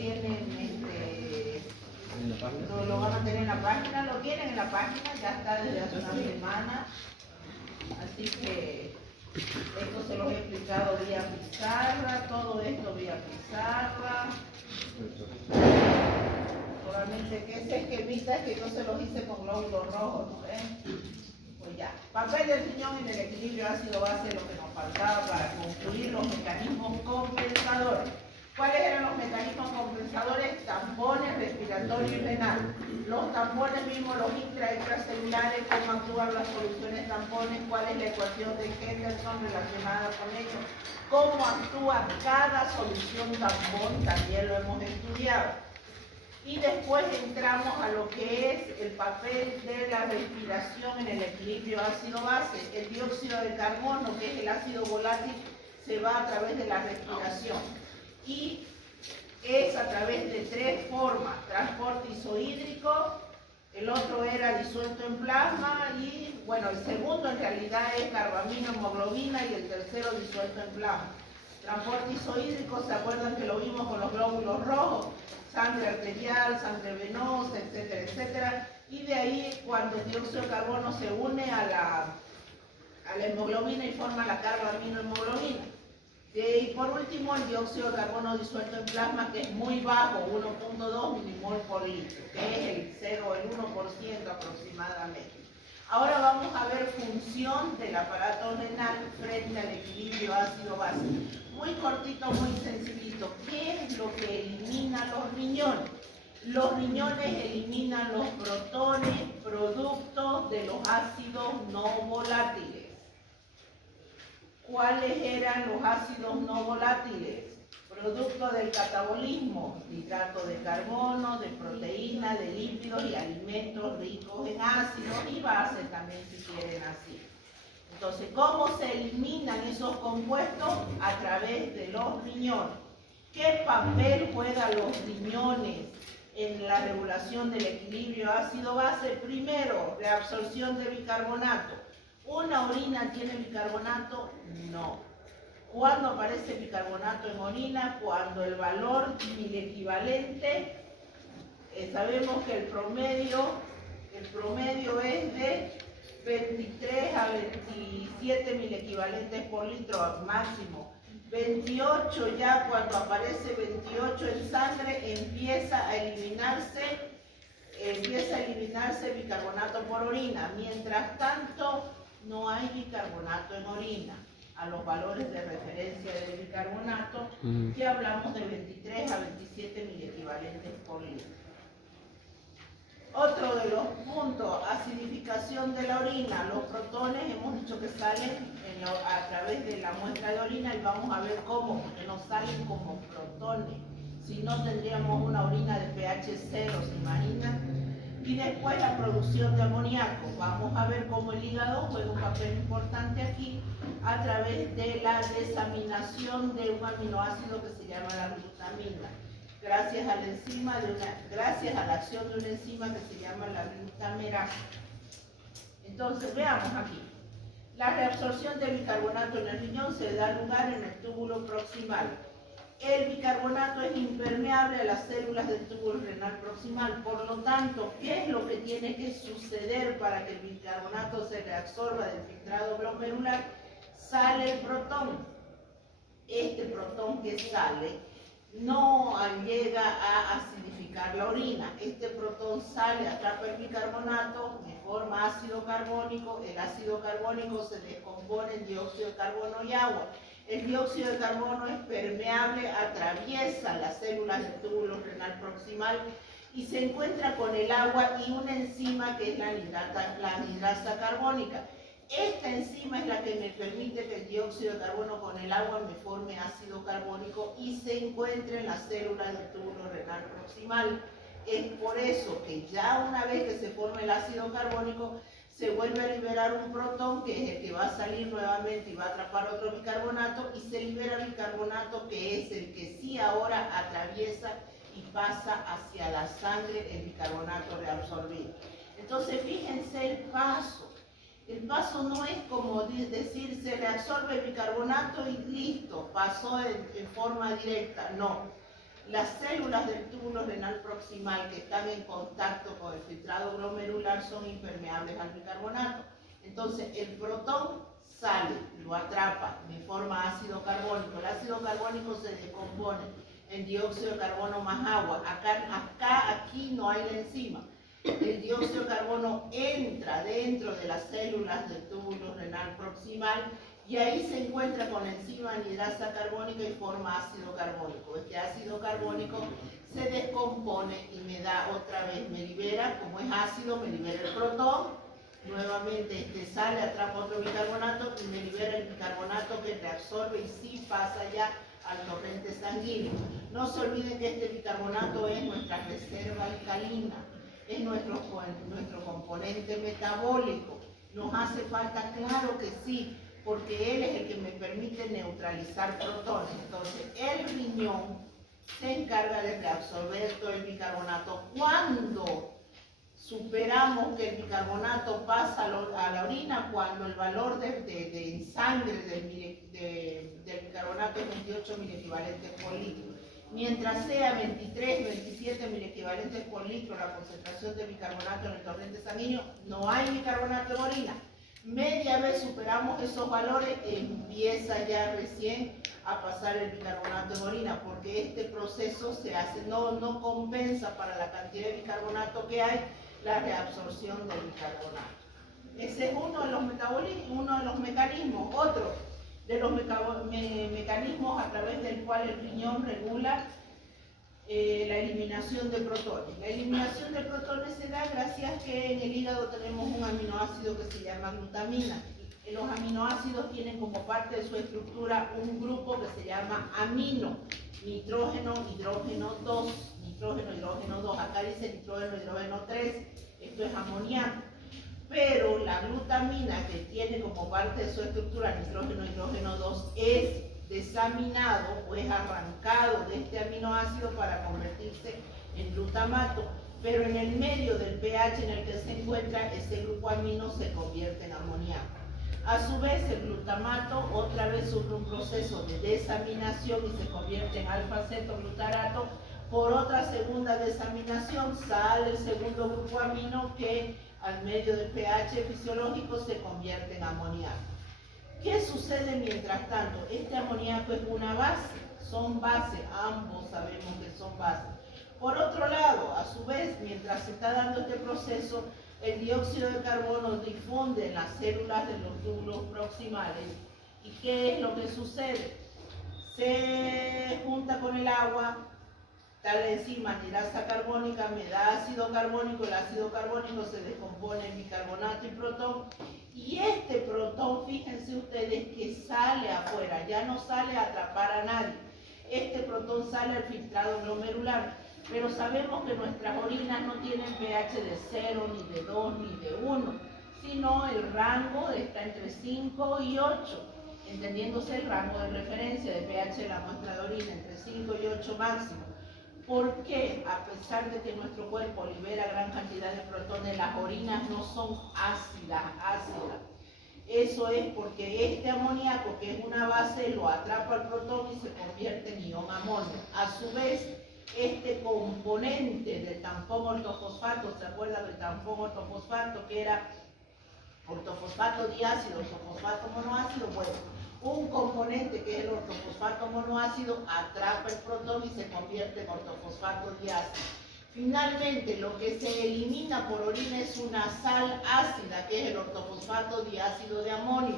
tienen, lo van a tener en la página, lo tienen en la página, ya está desde hace una semana. Así que esto se los he explicado vía pizarra, todo esto vía pizarra. Solamente que ese esquemita es que yo se los hice con glóbulos rojos, ¿no ven? Pues ya. Papel del riñón en el equilibrio ácido-base, lo que nos faltaba para concluir los mecanismos compensadores. ¿Cuáles eran los mecanismos compensadores? Tampones respiratorio y renal. Los tampones mismos, los extracelulares, cómo actúan las soluciones tampones, cuál es la ecuación de Henderson relacionada con ello, cómo actúa cada solución tampón, también lo hemos estudiado. Y después entramos a lo que es el papel de la respiración en el equilibrio ácido-base. El dióxido de carbono, que es el ácido volátil, se va a través de la respiración. Y es a través de tres formas: transporte isohídrico, el otro era disuelto en plasma y, bueno, el segundo en realidad es carbamino, hemoglobina, y el tercero disuelto en plasma. Transporte isohídrico, ¿se acuerdan que lo vimos con los glóbulos rojos? Sangre arterial, sangre venosa, etcétera, etcétera. Y de ahí, cuando el dióxido de carbono se une a la hemoglobina y forma la carbaminohemoglobina. Y por último, el dióxido de carbono disuelto en plasma, que es muy bajo, 1.2 milimol por litro, que es el 0, el 1% aproximadamente. Ahora vamos a ver función del aparato renal frente al equilibrio ácido-base. Muy cortito, muy sencillito. ¿Qué es lo que elimina los riñones? Los riñones eliminan los protones producto de los ácidos no volátiles. ¿Cuáles eran los ácidos no volátiles? Producto del catabolismo, hidrato de carbono, de proteína, de lípidos y alimentos ricos en ácidos y bases también, si quieren así. Entonces, ¿cómo se eliminan esos compuestos? A través de los riñones. ¿Qué papel juegan los riñones en la regulación del equilibrio ácido-base? Primero, reabsorción de bicarbonato. ¿Una orina tiene bicarbonato? No. ¿Cuándo aparece bicarbonato en orina? Cuando el valor milequivalente, sabemos que el promedio es de 23 a 27 milequivalentes por litro máximo. 28, ya cuando aparece 28 en sangre, empieza a eliminarse bicarbonato por orina. Mientras tanto, no hay bicarbonato en orina. A los valores de referencia del bicarbonato, que hablamos de 23 a 27 milequivalentes por litro. Otro de los puntos, acidificación de la orina. Los protones hemos dicho que salen a través de la muestra de orina y vamos a ver cómo, porque no salen como protones. Si no, tendríamos una orina de pH 0, ¿se imaginan? Y después la producción de amoníaco. Vamos a ver cómo el hígado juega un papel importante aquí a través de la desaminación de un aminoácido que se llama la glutamina, gracias a la acción de una enzima que se llama la glutamerasa. Entonces, veamos aquí. La reabsorción de bicarbonato en el riñón se da lugar en el túbulo proximal. El bicarbonato es impermeable a las células del túbulo renal proximal. Por lo tanto, ¿qué es lo que tiene que suceder para que el bicarbonato se reabsorba del filtrado glomerular? Sale el protón. Este protón que sale no llega a acidificar la orina. Este protón sale, atrapa el bicarbonato, forma ácido carbónico. El ácido carbónico se descompone en dióxido de carbono y agua. El dióxido de carbono es permeable, atraviesa las células del túbulo renal proximal y se encuentra con el agua y una enzima que es la anhidrasa carbónica. Esta enzima es la que me permite que el dióxido de carbono con el agua me forme ácido carbónico y se encuentre en las células del túbulo renal proximal. Es por eso que ya una vez que se forme el ácido carbónico, se vuelve a liberar un protón, que es el que va a salir nuevamente y va a atrapar otro bicarbonato, y se libera bicarbonato, que es el que sí ahora atraviesa y pasa hacia la sangre el bicarbonato reabsorbido. Entonces, fíjense el paso. El paso no es como decir se reabsorbe el bicarbonato y listo, pasó en forma directa, no. Las células del túbulo renal proximal que están en contacto con el filtrado glomerular son impermeables al bicarbonato. Entonces el protón sale, lo atrapa de forma ácido carbónico. El ácido carbónico se descompone en dióxido de carbono más agua. Aquí no hay la enzima. El dióxido de carbono entra dentro de las células del túbulo renal proximal y ahí se encuentra con la enzima anhidrasa carbónica y forma ácido carbónico. Este ácido carbónico se descompone y me da otra vez, me libera, como es ácido, me libera el protón, nuevamente sale, atrapa otro bicarbonato y me libera el bicarbonato que reabsorbe y sí pasa ya al torrente sanguíneo. No se olviden que este bicarbonato es nuestra reserva alcalina, es nuestro componente metabólico. ¿Nos hace falta? Claro que sí, porque él es el que me permite neutralizar protones. Entonces, el riñón se encarga de reabsorber todo el bicarbonato. Cuando superamos que el bicarbonato pasa a la orina, cuando el valor en sangre del bicarbonato es 28 miliequivalentes por litro. Mientras sea 23, 27 miliequivalentes por litro la concentración de bicarbonato en el torrente sanguíneo, no hay bicarbonato en orina. Media vez superamos esos valores, empieza ya recién a pasar el bicarbonato en orina, porque este proceso se hace, no compensa para la cantidad de bicarbonato que hay la reabsorción del bicarbonato. Ese es uno de los mecanismos. Otro de los mecanismos a través del cual el riñón regula la eliminación de protones. La eliminación de protones se da gracias a que en el hígado tenemos un aminoácido que se llama glutamina. Los aminoácidos tienen como parte de su estructura un grupo que se llama amino, nitrógeno, hidrógeno 2, nitrógeno, hidrógeno 2, acá dice nitrógeno, hidrógeno 3, esto es amoníaco. Pero la glutamina, que tiene como parte de su estructura nitrógeno, hidrógeno 2, es desaminado o es arrancado de este aminoácido para convertirse en glutamato, pero en el medio del pH en el que se encuentra, ese grupo amino se convierte en amoníaco. A su vez, el glutamato otra vez sufre un proceso de desaminación y se convierte en alfa-cetoglutarato. Por otra segunda desaminación sale el segundo grupo amino que al medio del pH fisiológico se convierte en amoníaco. ¿Qué sucede mientras tanto? Este amoníaco es una base, son bases, ambos sabemos que son bases. Por otro lado, a su vez, mientras se está dando este proceso, el dióxido de carbono difunde en las células de los túbulos proximales. ¿Y qué es lo que sucede? Se junta con el agua, está la enzima anhidrasa carbónica, me da ácido carbónico, el ácido carbónico se descompone en bicarbonato y protón, y este protón, fíjense ustedes que sale afuera, ya no sale a atrapar a nadie, este protón sale al filtrado glomerular, pero sabemos que nuestras orinas no tienen pH de 0, ni de 2, ni de 1, sino el rango está entre 5 y 8, entendiéndose el rango de referencia de pH de la muestra de orina entre 5 y 8 máximo. ¿Por qué? A pesar de que nuestro cuerpo libera gran cantidad de protones, las orinas no son ácidas. Eso es porque este amoníaco, que es una base, lo atrapa el protón y se convierte en ion amonio. A su vez, este componente del tampón ortofosfato, ¿se acuerdan del tampón ortofosfato que era ortofosfato diácido, ortofosfato monoácido? Bueno, un componente que es el ortofosfato monoácido atrapa el protón y se convierte en ortofosfato diácido. Finalmente, lo que se elimina por orina es una sal ácida, que es el ortofosfato diácido de amonio.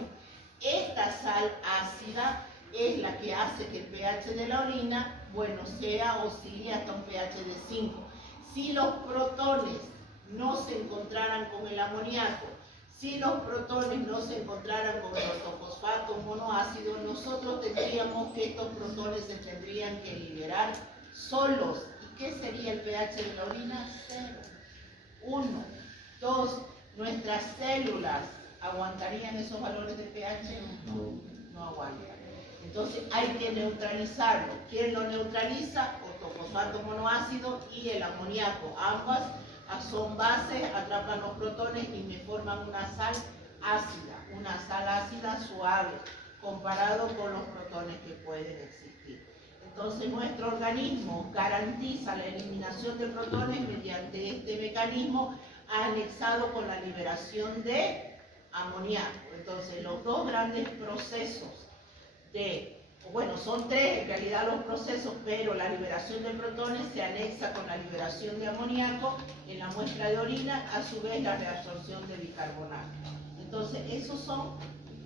Esta sal ácida es la que hace que el pH de la orina, bueno, oscile hasta un pH de 5. Si los protones no se encontraran con el amoníaco, si los protones no se encontraran con el ortofosfato monoácido, nosotros tendríamos que estos protones se tendrían que liberar solos. ¿Y qué sería el pH de la orina? 0. 1. 2. ¿Nuestras células aguantarían esos valores de pH? No aguantan. Entonces hay que neutralizarlo. ¿Quién lo neutraliza? Ortofosfato monoácido y el amoníaco. Ambas son bases, atrapan los protones y me forman una sal ácida suave, comparado con los protones que pueden existir. Entonces nuestro organismo garantiza la eliminación de protones mediante este mecanismo anexado con la liberación de amoníaco. Entonces los dos grandes procesos bueno, son tres en realidad los procesos, pero la liberación de protones se anexa con la liberación de amoníaco en la muestra de orina, a su vez la reabsorción de bicarbonato. Entonces esos son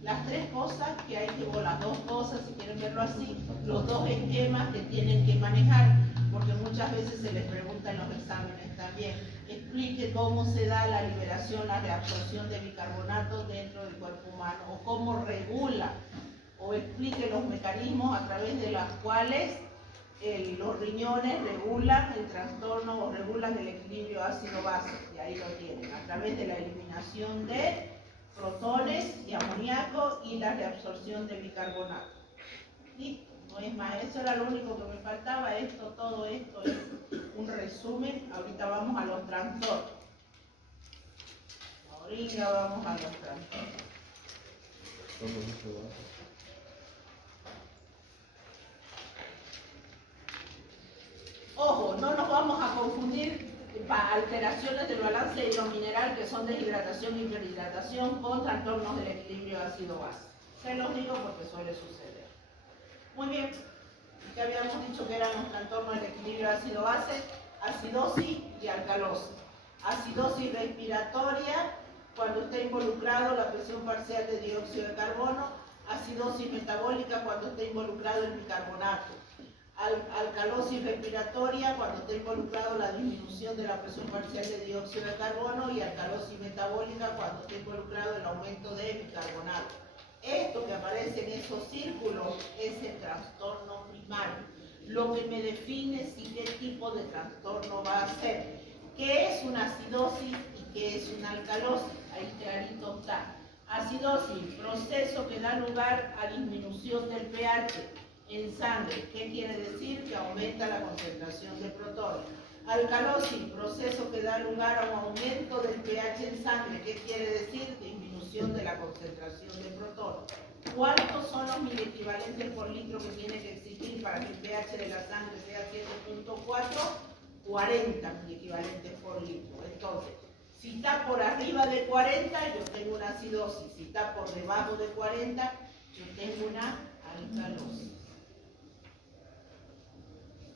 las tres cosas que hay que, o las dos cosas, si quieren verlo así, los dos esquemas que tienen que manejar, porque muchas veces se les pregunta en los exámenes también, explique cómo se da la liberación, la reabsorción de bicarbonato dentro del cuerpo humano, o cómo regula, o explique los mecanismos a través de los cuales los riñones regulan el trastorno o regulan el equilibrio ácido-base, y ahí lo tienen, a través de la eliminación de protones y amoníaco y la reabsorción de bicarbonato. Listo, no es más, eso era lo único que me faltaba. Todo esto es un resumen. Ahorita vamos a los trastornos. Ahorita vamos a los trastornos. Ojo, no nos vamos a confundir alteraciones del balance hidromineral, que son deshidratación y hiperhidratación, con trastornos del equilibrio ácido-base. Se los digo porque suele suceder. Muy bien, ya habíamos dicho que eran los trastornos del equilibrio ácido-base: acidosis y alcalosis. Acidosis respiratoria, cuando está involucrado la presión parcial de dióxido de carbono. Acidosis metabólica, cuando está involucrado el bicarbonato. Alcalosis respiratoria, cuando está involucrado la disminución de la presión parcial de dióxido de carbono, y alcalosis metabólica, cuando está involucrado el aumento de bicarbonato. Esto que aparece en esos círculos es el trastorno primario, lo que me define si qué tipo de trastorno va a ser, qué es una acidosis y qué es una alcalosis. Ahí clarito está. Acidosis, proceso que da lugar a disminución del pH en sangre. ¿Qué quiere decir? Que aumenta la concentración de protones. Alcalosis, proceso que da lugar a un aumento del pH en sangre. ¿Qué quiere decir? Disminución de la concentración de protones. ¿Cuántos son los miliequivalentes por litro que tiene que existir para que el pH de la sangre sea 7.4? 40 miliequivalentes por litro. Entonces, si está por arriba de 40, yo tengo una acidosis. Si está por debajo de 40, yo tengo una alcalosis.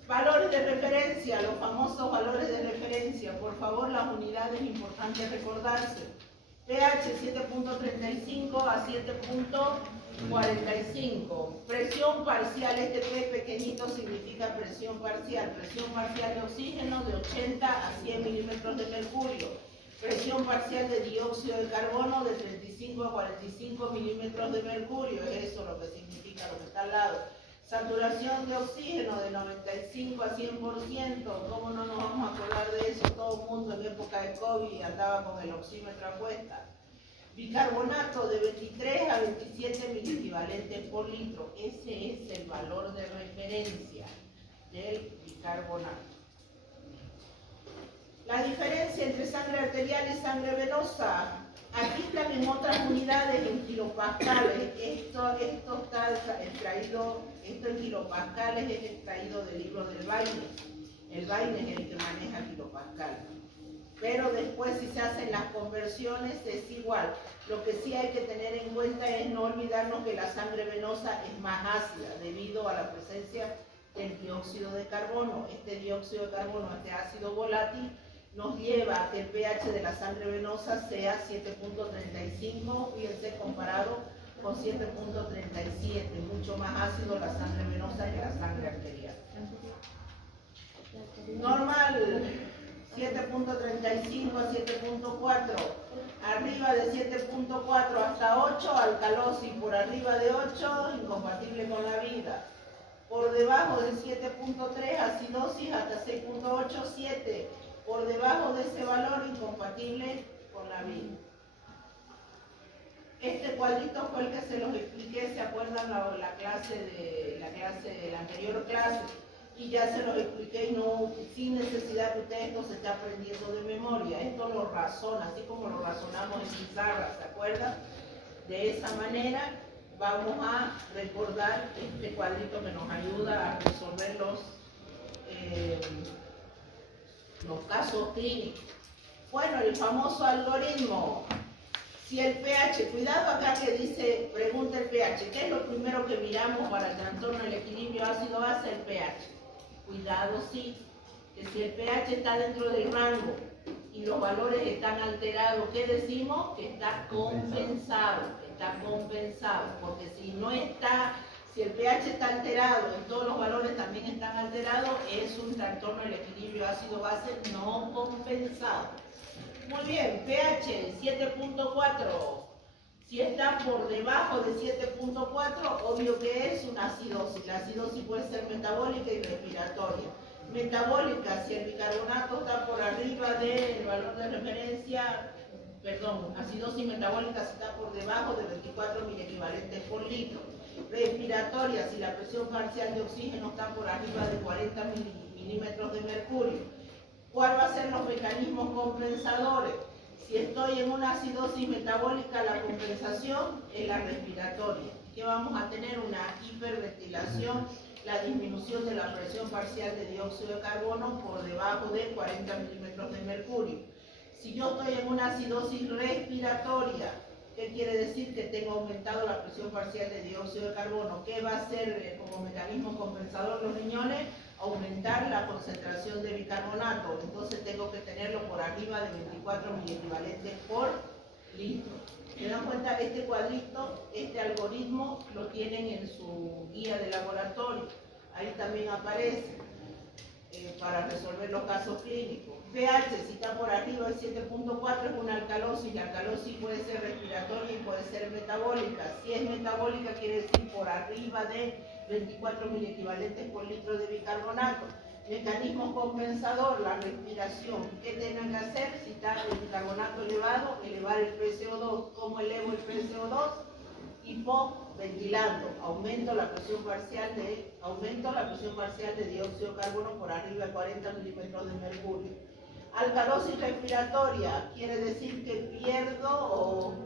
Valores de referencia, los famosos valores de referencia. Por favor, las unidades importantes recordarse. pH 7.35 a 7.45. Presión parcial, este P pequeñito significa presión parcial. Presión parcial de oxígeno de 80 a 100 milímetros de mercurio. Presión parcial de dióxido de carbono de 35 a 45 milímetros de mercurio. Es eso lo que significa lo que está al lado. Saturación de oxígeno de 95 a 100%. ¿Cómo no nos vamos a acordar de eso? Todo el mundo en época de COVID andaba con el oxímetro a cuesta. Bicarbonato de 23 a 27 miliequivalentes por litro. Ese es el valor de referencia del bicarbonato. La diferencia entre sangre arterial y sangre venosa. Aquí están en otras unidades, en kilopascales. Esto está extraído, esto en kilopascales es extraído del libro del Baines. El Baines es el que maneja kilopascal. Pero después, si se hacen las conversiones, es igual. Lo que sí hay que tener en cuenta es no olvidarnos que la sangre venosa es más ácida debido a la presencia del dióxido de carbono. Este dióxido de carbono, este ácido volátil, nos lleva a que el pH de la sangre venosa sea 7.35, fíjense, comparado con 7.37, mucho más ácido la sangre venosa que la sangre arterial. Normal, 7.35 a 7.4, arriba de 7.4 hasta 8, alcalosis, por arriba de 8, incompatible con la vida. Por debajo de 7.3, acidosis, hasta 6.8, 7. Por debajo de ese valor, incompatible con la vida. Este cuadrito fue el que se los expliqué, ¿se acuerdan la anterior clase? Y ya se los expliqué, no, sin necesidad que usted esto se esté aprendiendo de memoria. Esto lo razona, así como lo razonamos en pizarra, ¿se acuerdan? De esa manera vamos a recordar este cuadrito que nos ayuda a resolver los casos clínicos. Bueno, el famoso algoritmo. Si el pH, cuidado acá que dice, pregunta el pH, ¿qué es lo primero que miramos para el trastorno del equilibrio ácido-base? El pH. Cuidado, sí, que si el pH está dentro del rango y los valores están alterados, ¿qué decimos? Que está compensado, porque si no está, si el pH está alterado y todos los valores también están alterados, es un trastorno del equilibrio ácido-base no compensado. Muy bien, pH 7.4. Si está por debajo de 7.4, obvio que es una acidosis. La acidosis puede ser metabólica y respiratoria. Metabólica, si el bicarbonato está por arriba del valor de referencia, acidosis metabólica si está por debajo de 24 miliequivalentes por litro. Respiratoria, si la presión parcial de oxígeno está por arriba de 40 milímetros de mercurio. ¿Cuál va a ser los mecanismos compensadores? Si estoy en una acidosis metabólica, la compensación es la respiratoria. ¿Qué vamos a tener? Una hiperventilación, la disminución de la presión parcial de dióxido de carbono por debajo de 40 milímetros de mercurio. Si yo estoy en una acidosis respiratoria, ¿qué quiere decir? Que tengo aumentado la presión parcial de dióxido de carbono. ¿Qué va a hacer como mecanismo compensador los riñones? Aumentar la concentración de bicarbonato. Entonces tengo que tenerlo por arriba de 24 miliequivalentes por litro. ¿Se dan cuenta? Este cuadrito, este algoritmo lo tienen en su guía de laboratorio. Ahí también aparece para resolver los casos clínicos. pH, si está por arriba del 7.4, es una alcalosis. La alcalosis puede ser respiratoria y puede ser metabólica. Si es metabólica, quiere decir por arriba de 24 miliequivalentes por litro de bicarbonato. Mecanismo compensador, la respiración. ¿Qué tienen que hacer? Si está el bicarbonato elevado, elevar el PCO2. ¿Cómo elevo el PCO2? Hipoventilando. Aumento la presión parcial de dióxido de carbono por arriba de 40 milímetros de mercurio. Alcalosis respiratoria, quiere decir que pierdo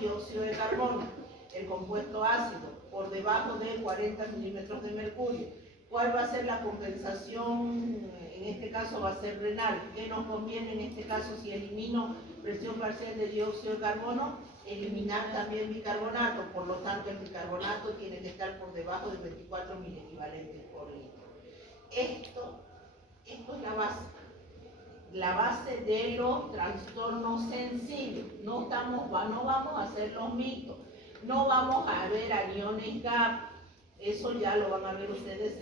dióxido de carbono, el compuesto ácido, por debajo de 40 milímetros de mercurio. ¿Cuál va a ser la compensación? En este caso va a ser renal. ¿Qué nos conviene en este caso si elimino presión parcial de dióxido de carbono? Eliminar también bicarbonato. Por lo tanto, el bicarbonato tiene que estar por debajo de 24 miliequivalentes por litro. Esto es la base de los trastornos sencillos. No vamos a hacer los mitos. No vamos a ver aniones GAP, eso ya lo van a ver ustedes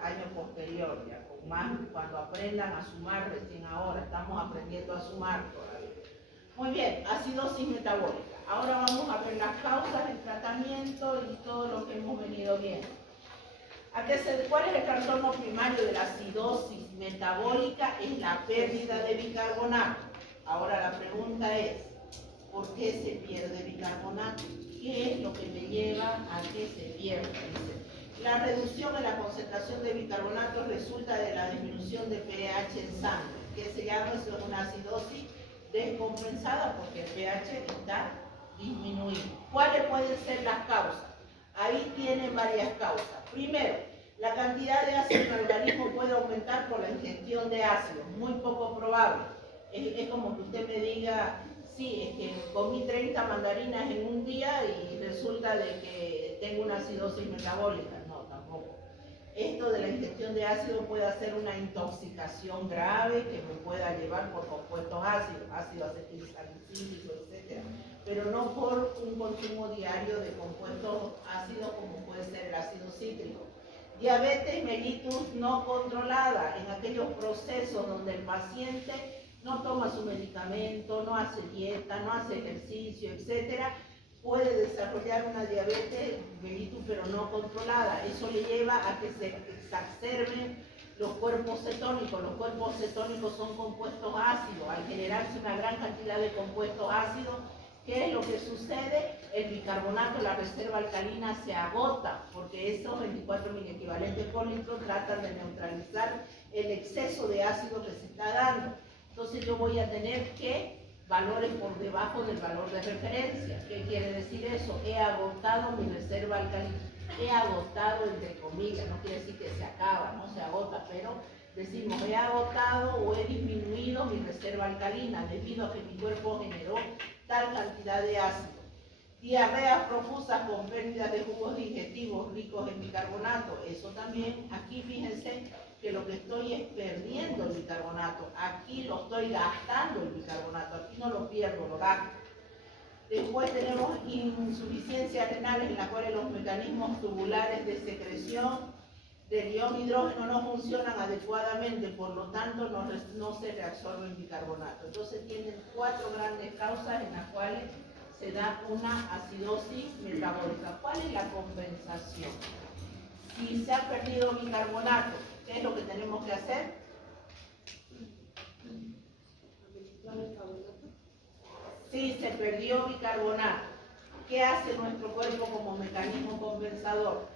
año posterior, ya con más, cuando aprendan a sumar recién ahora, estamos aprendiendo a sumar todavía. Muy bien, acidosis metabólica. Ahora vamos a ver las causas, el tratamiento y todo lo que hemos venido viendo. ¿Cuál es el trastorno primario de la acidosis metabólica? Es la pérdida de bicarbonato. Ahora la pregunta es, ¿por qué se pierde bicarbonato? ¿Qué es lo que me lleva a que se pierda? La reducción en la concentración de bicarbonato resulta de la disminución de pH en sangre, que se llama una acidosis descompensada porque el pH está disminuido. ¿Cuáles pueden ser las causas? Ahí tienen varias causas. Primero, la cantidad de ácido en el organismo puede aumentar por la ingestión de ácido, muy poco probable. Es como que usted me diga, sí, es que comí 30 mandarinas en un día y resulta de que tengo una acidosis metabólica. No, tampoco. Esto de la ingestión de ácido puede hacer una intoxicación grave que me pueda llevar por compuestos ácidos, ácido acetilsalicílico, etc. Pero no por un consumo diario de compuestos ácidos como puede ser el ácido cítrico. Diabetes mellitus no controlada, en aquellos procesos donde el paciente no toma su medicamento, no hace dieta, no hace ejercicio, etc., puede desarrollar una diabetes mellitus pero no controlada. Eso le lleva a que se exacerben los cuerpos cetónicos. Los cuerpos cetónicos son compuestos ácidos. Al generarse una gran cantidad de compuestos ácidos, ¿qué es lo que sucede? El bicarbonato, la reserva alcalina se agota, porque esos 24 miliequivalentes por litro tratan de neutralizar el exceso de ácido que se está dando. Entonces yo voy a tener que valores por debajo del valor de referencia. ¿Qué quiere decir eso? He agotado mi reserva alcalina. He agotado entre comillas, no quiere decir que se acaba, no se agota, pero decimos he agotado o he disminuido mi reserva alcalina debido a que mi cuerpo generó tal cantidad de ácido. Diarreas profusas con pérdidas de jugos digestivos ricos en bicarbonato. Eso también, aquí fíjense que lo que estoy es perdiendo el bicarbonato. Aquí lo estoy gastando el bicarbonato, aquí no lo pierdo, lo gasto. Después tenemos insuficiencias renales en las cuales los mecanismos tubulares de secreción del ion hidrógeno no funcionan adecuadamente, por lo tanto no se reabsorbe el bicarbonato. Entonces tienen 4 grandes causas en las cuales se da una acidosis metabólica. ¿Cuál es la compensación? Si se ha perdido bicarbonato, ¿qué es lo que tenemos que hacer? Si se perdió bicarbonato, ¿qué hace nuestro cuerpo como mecanismo compensador?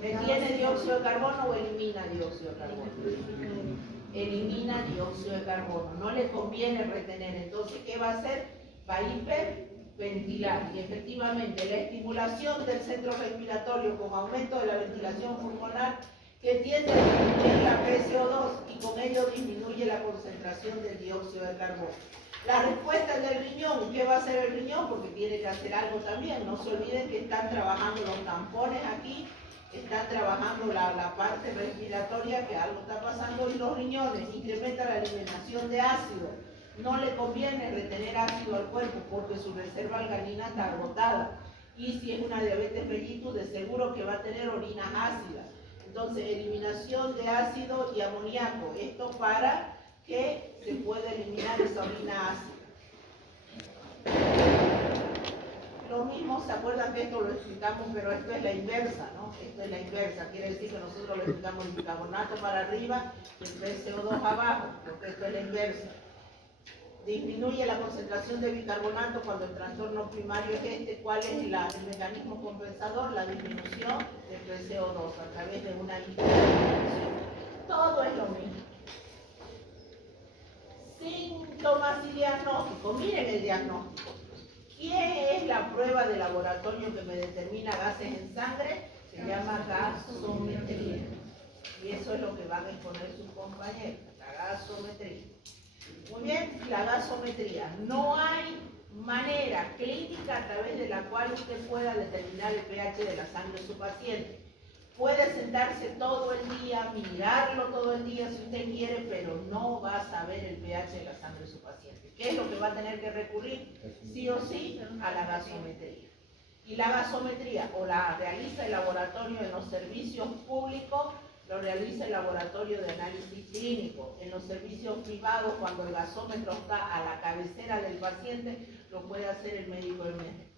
¿Retiene dióxido de carbono o elimina dióxido de carbono? Elimina dióxido de carbono. No le conviene retener. Entonces, ¿qué va a hacer? Va a hiperventilar. Y efectivamente, la estimulación del centro respiratorio con aumento de la ventilación pulmonar que tiende a disminuir la PCO2 y con ello disminuye la concentración del dióxido de carbono. La respuesta del riñón, ¿qué va a hacer el riñón? Porque tiene que hacer algo también. No se olviden que están trabajando los tampones aquí, están trabajando la parte respiratoria, que algo está pasando, y los riñones incrementan la eliminación de ácido. No le conviene retener ácido al cuerpo porque su reserva alcalina está agotada. Y si es una diabetes mellitus, de seguro que va a tener orinas ácidas. Entonces, eliminación de ácido y amoníaco. Esto para que se pueda eliminar esa orina ácida. Lo mismo, ¿se acuerdan que esto lo explicamos? Pero esto es la inversa, ¿no? Esto es la inversa. Quiere decir que nosotros le explicamos el bicarbonato para arriba y el PCO2 abajo, porque esto es la inversa. Disminuye la concentración de bicarbonato cuando el trastorno primario es este. ¿Cuál es el mecanismo compensador? La disminución del PCO2 a través de una hipertensión. Todo es lo mismo. Síntomas y diagnóstico. Miren el diagnóstico. ¿Qué es la prueba de laboratorio que me determina gases en sangre? Se llama gasometría. Y eso es lo que van a exponer sus compañeros, la gasometría. Muy bien, la gasometría. No hay manera clínica a través de la cual usted pueda determinar el pH de la sangre de su paciente. Puede sentarse todo el día, mirarlo todo el día si usted quiere, pero no va a saber el pH de la sangre de su paciente. ¿Qué es lo que va a tener que recurrir? Sí o sí a la gasometría. Y la gasometría o la realiza el laboratorio en los servicios públicos, lo realiza el laboratorio de análisis clínico. En los servicios privados, cuando el gasómetro está a la cabecera del paciente, lo puede hacer el médico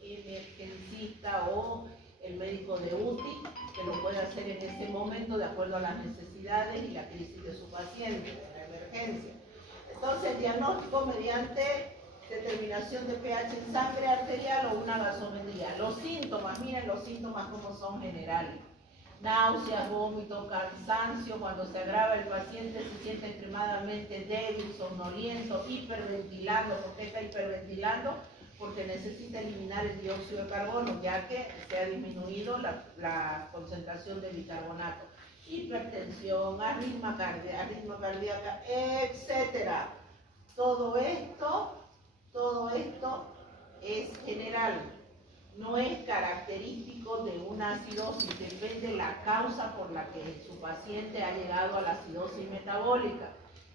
emergencista o el médico de UTI, que lo puede hacer en ese momento de acuerdo a las necesidades y la crisis de su paciente, en la emergencia. Entonces, diagnóstico mediante determinación de pH en sangre arterial o una gasometría. Los síntomas, miren los síntomas como son generales. Náuseas, vómito, cansancio. Cuando se agrava el paciente se siente extremadamente débil, somnoliento, hiperventilando. ¿Por qué está hiperventilando? Porque necesita eliminar el dióxido de carbono, ya que se ha disminuido la concentración de bicarbonato. Hipertensión, arritmia cardíaca, etcétera. Todo esto es general, no es característico de una acidosis, depende de la causa por la que su paciente ha llegado a la acidosis metabólica.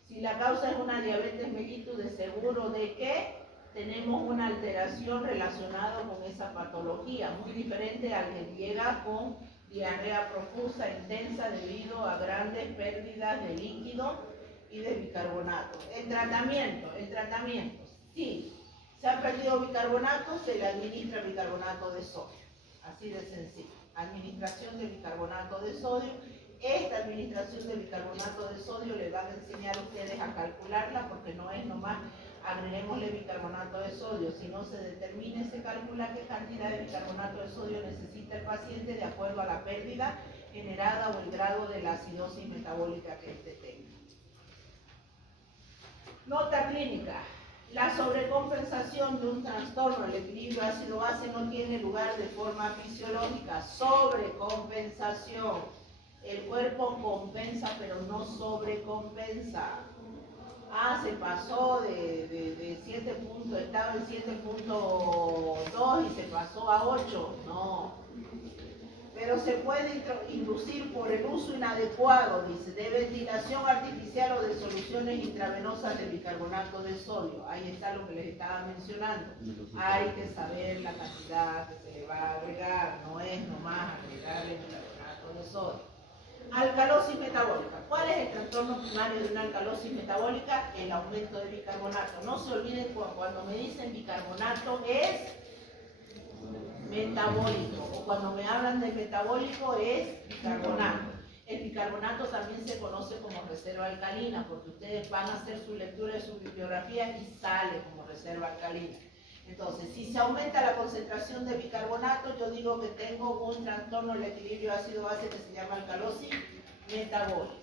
Si la causa es una diabetes mellitus, de seguro de que tenemos una alteración relacionada con esa patología, muy diferente al que llega con diarrea profusa, intensa, debido a grandes pérdidas de líquido y de bicarbonato. El tratamiento, sí, se ha perdido bicarbonato, se le administra bicarbonato de sodio, así de sencillo. Administración de bicarbonato de sodio. Esta administración de bicarbonato de sodio le van a enseñar a ustedes a calcularla, porque no es nomás agreguémosle bicarbonato de sodio, si no se determina, se calcula qué cantidad de bicarbonato de sodio necesita el paciente de acuerdo a la pérdida generada o el grado de la acidosis metabólica que éste tenga. Nota clínica. La sobrecompensación de un trastorno del equilibrio ácido-base no tiene lugar de forma fisiológica. Sobrecompensación. El cuerpo compensa, pero no sobrecompensa. Ah, se pasó de 7 puntos, estaba en 7.2 y se pasó a 8. No. Pero se puede inducir por el uso inadecuado, dice, de ventilación artificial o de soluciones intravenosas de bicarbonato de sodio. Ahí está lo que les estaba mencionando. Hay que saber la cantidad que se le va a agregar, no es nomás agregarle bicarbonato de sodio. Alcalosis metabólica. ¿Cuál es el trastorno primario de una alcalosis metabólica? El aumento de bicarbonato. No se olviden cuando me dicen bicarbonato es metabólico, o cuando me hablan de metabólico es bicarbonato. El bicarbonato también se conoce como reserva alcalina, porque ustedes van a hacer su lectura de su bibliografía y sale como reserva alcalina. Entonces, si se aumenta la concentración de bicarbonato, yo digo que tengo un trastorno del equilibrio ácido-base que se llama alcalosis metabólica.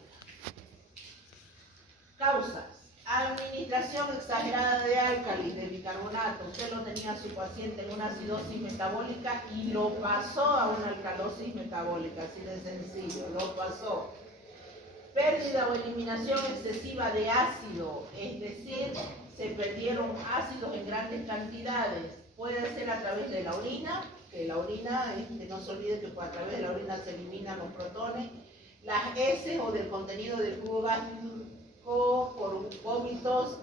Causas. Administración exagerada de álcalis, de bicarbonato. Usted lo tenía a su paciente en una acidosis metabólica y lo pasó a una alcalosis metabólica, así de sencillo, lo pasó. Pérdida o eliminación excesiva de ácido, es decir, se perdieron ácidos en grandes cantidades. Puede ser a través de la orina, que la orina, no se olvide que a través de la orina se eliminan los protones, las heces o del contenido del jugo gástrico por vómitos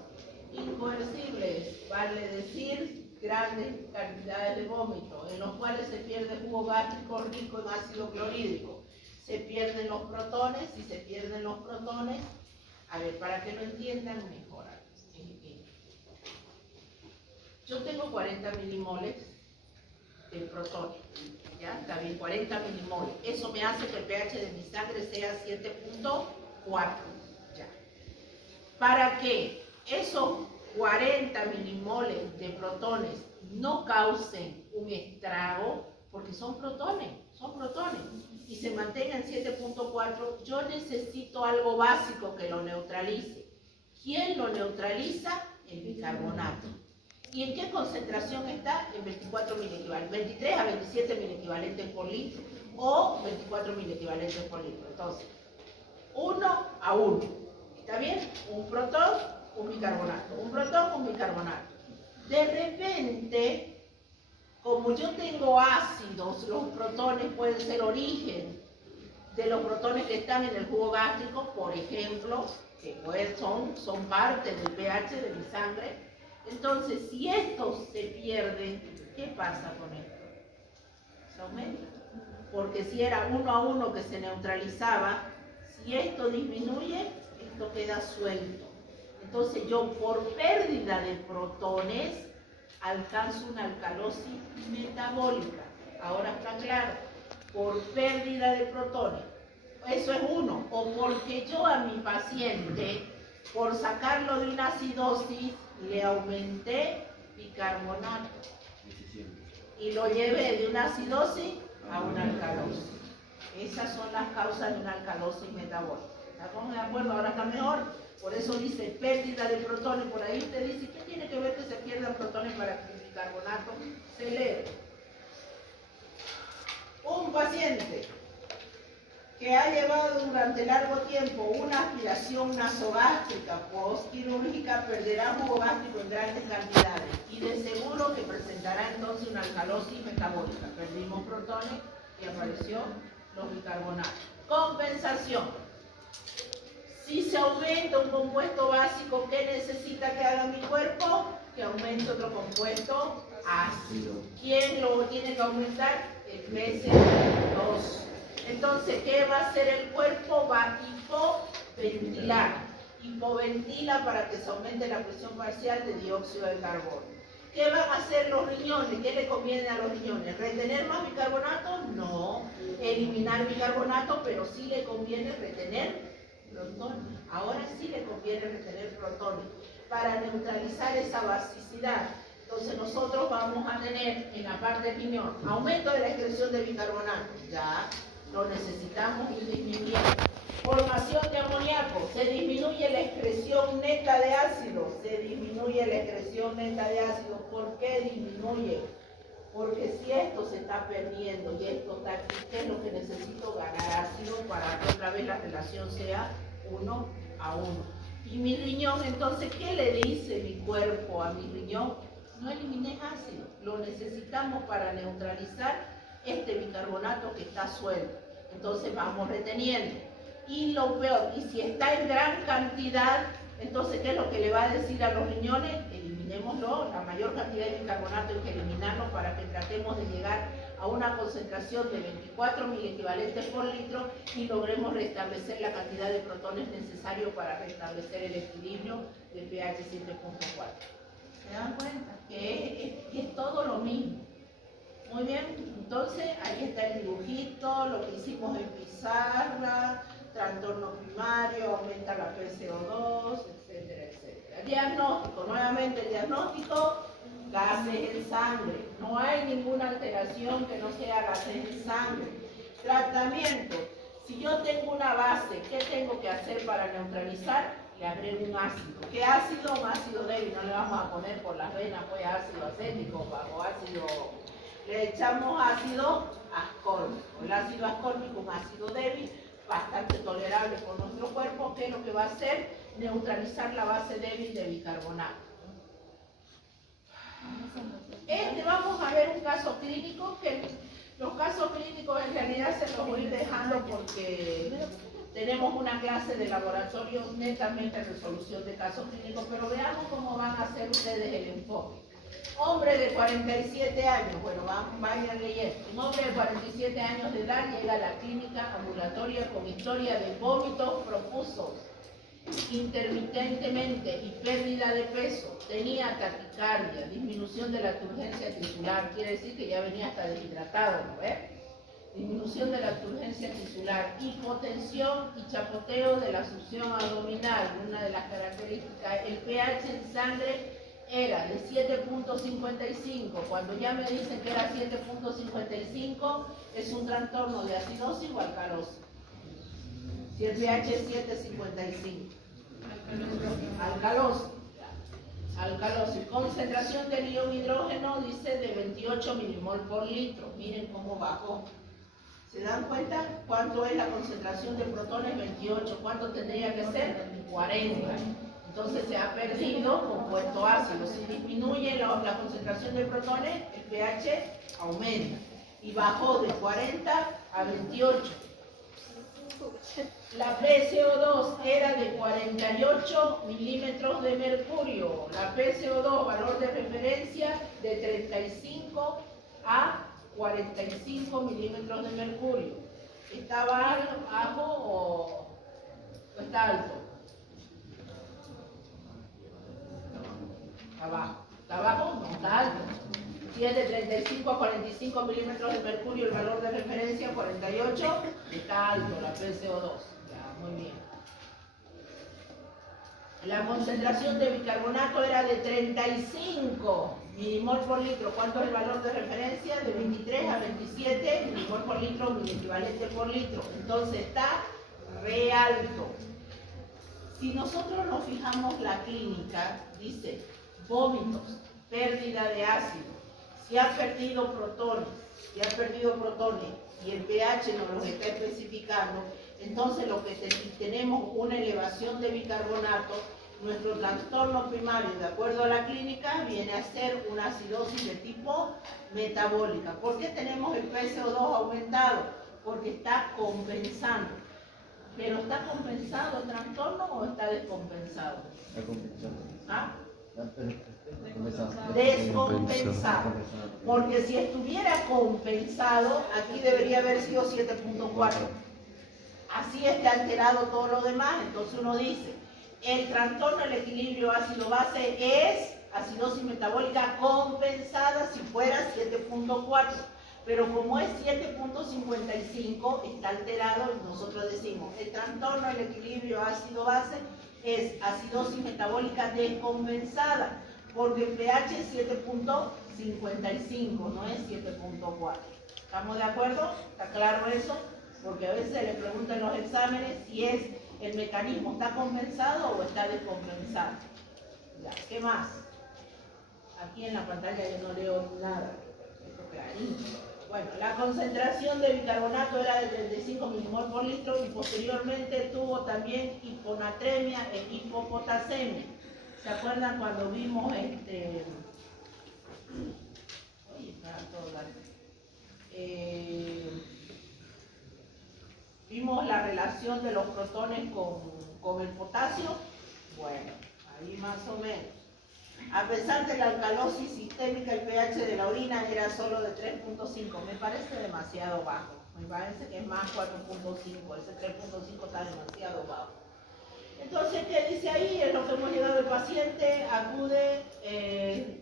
incoercibles, vale decir, grandes cantidades de vómito, en los cuales se pierde jugo gástrico rico en ácido clorhídrico. Se pierden los protones, si se pierden los protones, a ver, para que lo entiendan mejor. Yo tengo 40 milimoles de protones, ¿ya? Está bien, 40 milimoles. Eso me hace que el pH de mi sangre sea 7.4, ¿ya? Para que esos 40 milimoles de protones no causen un estrago, porque son protones, y se mantengan 7.4, yo necesito algo básico que lo neutralice. ¿Quién lo neutraliza? El bicarbonato. ¿Y en qué concentración está? En 24 milequivalentes, 23 a 27 milequivalentes por litro, o 24 milequivalentes por litro. Entonces, 1 a 1. ¿Está bien? Un protón, un bicarbonato. Un protón, un bicarbonato. De repente, como yo tengo ácidos, los protones pueden ser origen de los protones que están en el jugo gástrico, por ejemplo, que pues son parte del pH de mi sangre. Entonces, si estos se pierden, ¿qué pasa con esto? Se aumenta. Porque si era 1 a 1 que se neutralizaba, si esto disminuye, esto queda suelto. Entonces yo por pérdida de protones alcanzo una alcalosis metabólica. Ahora está claro, por pérdida de protones. Eso es uno. O porque yo a mi paciente, por sacarlo de una acidosis, le aumenté bicarbonato y lo llevé de una acidosis a una alcalosis. Esas son las causas de una alcalosis metabólica. ¿Estamos de acuerdo? Ahora está mejor. Por eso dice pérdida de protones. Por ahí usted dice, ¿qué tiene que ver que se pierdan protones para que el bicarbonato se eleve? Un paciente que ha llevado durante largo tiempo una aspiración nasogástrica postquirúrgica perderá jugo gástrico en grandes cantidades y de seguro que presentará entonces una alcalosis metabólica. Perdimos protones y apareció los bicarbonatos. Compensación. Si se aumenta un compuesto básico, ¿qué necesita que haga mi cuerpo? Que aumente otro compuesto ácido. ¿Quién lo tiene que aumentar? El BCO2. Entonces, ¿qué va a hacer el cuerpo? Va a hipoventilar. Hipoventila para que se aumente la presión parcial de dióxido de carbono. ¿Qué van a hacer los riñones? ¿Qué le conviene a los riñones? ¿Retener más bicarbonato? No. Eliminar bicarbonato, pero sí le conviene retener protones. Ahora sí le conviene retener protones para neutralizar esa basicidad. Entonces nosotros vamos a tener en la parte del riñón aumento de la excreción de bicarbonato. Ya lo necesitamos ir disminuyendo. Formación de amoníaco. Se disminuye la excreción neta de ácidos. disminuye la excreción neta de ácido. ¿Por qué disminuye? Porque si esto se está perdiendo y esto está aquí, ¿qué es lo que necesito? Ganar ácido para que otra vez la relación sea 1 a 1. Y mi riñón, entonces, ¿qué le dice mi cuerpo a mi riñón? No elimines ácido, lo necesitamos para neutralizar este bicarbonato que está suelto. Entonces vamos reteniendo. Y lo peor, y si está en gran cantidad, entonces, ¿qué es lo que le va a decir a los riñones? Eliminémoslo, la mayor cantidad de bicarbonato hay que eliminarlo para que tratemos de llegar a una concentración de 24 miliequivalentes por litro y logremos restablecer la cantidad de protones necesarios para restablecer el equilibrio del pH 7.4. ¿Se dan cuenta? Que es todo lo mismo. Muy bien, entonces ahí está el dibujito, lo que hicimos en pizarra, trastorno primario, aumenta la PCO2, etcétera, etcétera. Diagnóstico, nuevamente el diagnóstico, gases en sangre. No hay ninguna alteración que no sea gases en sangre. Tratamiento, si yo tengo una base, ¿qué tengo que hacer para neutralizar? Le agrego un ácido. ¿Qué ácido? Un ácido débil, no le vamos a poner por las venas pues ácido acético o ácido. Le echamos ácido ascórbico. El ácido ascórbico es un ácido débil, bastante tolerable por nuestro cuerpo, que lo que va a hacer, neutralizar la base débil de bicarbonato. Vamos a ver un caso clínico, que los casos clínicos en realidad se los voy a ir dejando porque tenemos una clase de laboratorio netamente resolución de casos clínicos, pero veamos cómo van a hacer ustedes el enfoque. Hombre de 47 años, bueno, vayan leyendo. Un hombre de 47 años de edad llega a la clínica ambulatoria con historia de vómitos profusos, intermitentemente y pérdida de peso. Tenía taquicardia, disminución de la turgencia tisular, quiere decir que ya venía hasta deshidratado, ¿no ves? Disminución de la turgencia tisular, hipotensión y chapoteo de la succión abdominal. Una de las características, el pH en sangre era de 7.55, cuando ya me dicen que era 7.55, es un trastorno de acidosis o alcalosis. Si el pH es 7.55. Alcalosis. Alcalosis. Concentración del ion hidrógeno dice de 28 milimol por litro. Miren cómo bajó. ¿Se dan cuenta? ¿Cuánto es la concentración de protones? 28. ¿Cuánto tendría que ser? 40. Entonces se ha perdido compuesto ácido. Si disminuye la concentración de protones, el pH aumenta. Y bajó de 40 a 28. La PCO2 era de 48 milímetros de mercurio. La PCO2, valor de referencia, de 35 a 45 milímetros de mercurio. ¿Está bajo o está alto? Está bajo. ¿Está bajo? No, está alto. Si es de 35 a 45 milímetros de mercurio, el valor de referencia 48, está alto la PCO2. Ya, muy bien. La concentración de bicarbonato era de 35 milimol por litro. ¿Cuánto es el valor de referencia? De 23 a 27 milimol por litro, miliequivalente por litro. Entonces está re alto. Si nosotros nos fijamos la clínica, dice vómitos, pérdida de ácido. Si ha perdido protones, y el pH nos los está especificando, entonces lo que tenemos una elevación de bicarbonato, nuestro trastorno primario, de acuerdo a la clínica, viene a ser una acidosis de tipo metabólica. ¿Por qué tenemos el PCO2 aumentado? Porque está compensando. ¿Pero está compensado el trastorno o está descompensado? Está compensado. ¿Ah? Descompensado. Descompensado. Porque si estuviera compensado, aquí debería haber sido 7.4. Así está alterado todo lo demás. Entonces uno dice, el trastorno del equilibrio ácido-base es acidosis metabólica compensada si fuera 7.4. Pero como es 7.55, está alterado y nosotros decimos, el trastorno del equilibrio ácido-base es acidosis metabólica descompensada, porque el pH es 7.55, no es 7.4. ¿Estamos de acuerdo? ¿Está claro eso? Porque a veces le preguntan en los exámenes si es el mecanismo está compensado o está descompensado. Ya, ¿qué más? Aquí en la pantalla yo no leo nada. Esto clarito. Bueno, la concentración de bicarbonato era de 35 milimol por litro y posteriormente tuvo también hiponatremia e hipopotasemia. ¿Se acuerdan cuando vimos vimos la relación de los protones con el potasio? Bueno, ahí más o menos. A pesar de la alcalosis sistémica, el pH de la orina era solo de 3.5. Me parece demasiado bajo. Me parece que es más 4.5. Ese 3.5 está demasiado bajo. Entonces, ¿qué dice ahí? Es lo que hemos llegado. El paciente acude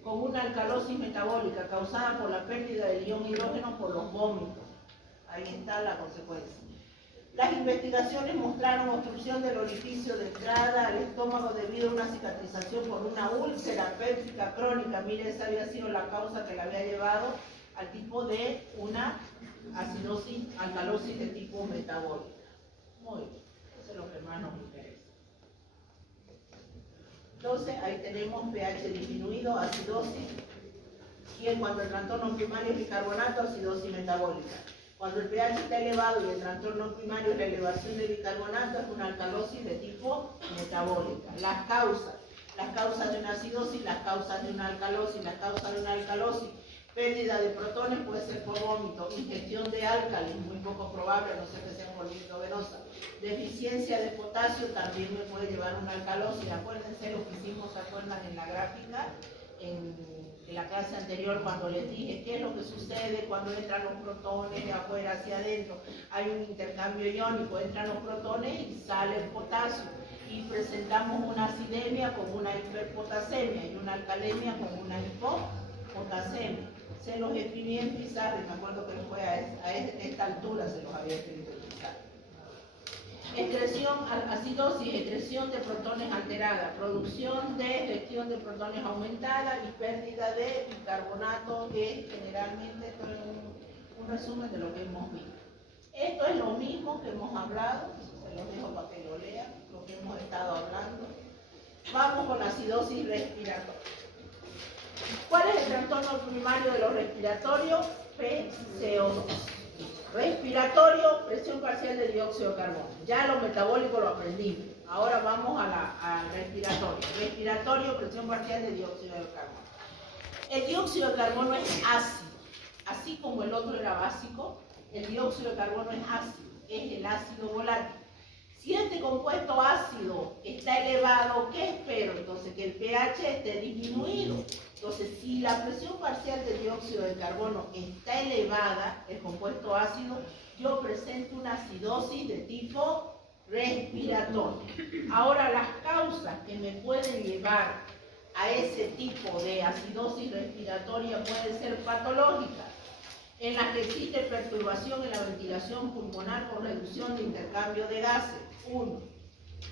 con una alcalosis metabólica causada por la pérdida del ion hidrógeno por los vómitos. Ahí está la consecuencia. Las investigaciones mostraron obstrucción del orificio de entrada al estómago debido a una cicatrización por una úlcera péptica crónica. Mire, esa había sido la causa que le había llevado al tipo de una acidosis, alcalosis de tipo metabólica. Muy bien, eso es lo que más nos interesa. Entonces, ahí tenemos pH disminuido, acidosis, y cuando el trastorno primario es bicarbonato, acidosis metabólica. Cuando el pH está elevado y el trastorno primario es la elevación de bicarbonato, es una alcalosis de tipo metabólica. Las causas de una acidosis, las causas de una alcalosis, pérdida de protones puede ser por vómito, ingestión de álcalis, muy poco probable, a no ser que sea envolvimiento venosa. Deficiencia de potasio también me puede llevar a una alcalosis. Acuérdense lo que hicimos, ¿se acuerdan en la gráfica? En la clase anterior, cuando les dije qué es lo que sucede cuando entran los protones de afuera hacia adentro. Hay un intercambio iónico, entran los protones y sale el potasio. Y presentamos una acidemia con una hiperpotasemia y una alcalemia con una hipopotasemia. Se los escribí en pizarra y me acuerdo que fue a esta altura se los había escrito en pizarra. Excreción, acidosis, excreción de protones alterada, producción de gestión de protones aumentada y pérdida de bicarbonato, que generalmente esto es un resumen de lo que hemos visto. Esto es lo mismo que hemos hablado, se los dejo para que lo lean, lo que hemos estado hablando. Vamos con la acidosis respiratoria. ¿Cuál es el trastorno primario de los respiratorios? PCO2. Respiratorio, presión parcial de dióxido de carbono. Ya lo metabólico lo aprendimos. Ahora vamos al respiratorio. Respiratorio, presión parcial de dióxido de carbono. El dióxido de carbono es ácido. Así como el otro era básico, el dióxido de carbono es ácido. Es el ácido volátil. Si este compuesto ácido está elevado, ¿qué espero? Entonces, que el pH esté disminuido. Entonces, si la presión parcial de dióxido de carbono está elevada, el compuesto ácido, yo presento una acidosis de tipo respiratorio. Ahora, las causas que me pueden llevar a ese tipo de acidosis respiratoria pueden ser patológicas, en las que existe perturbación en la ventilación pulmonar por reducción de intercambio de gases. 1.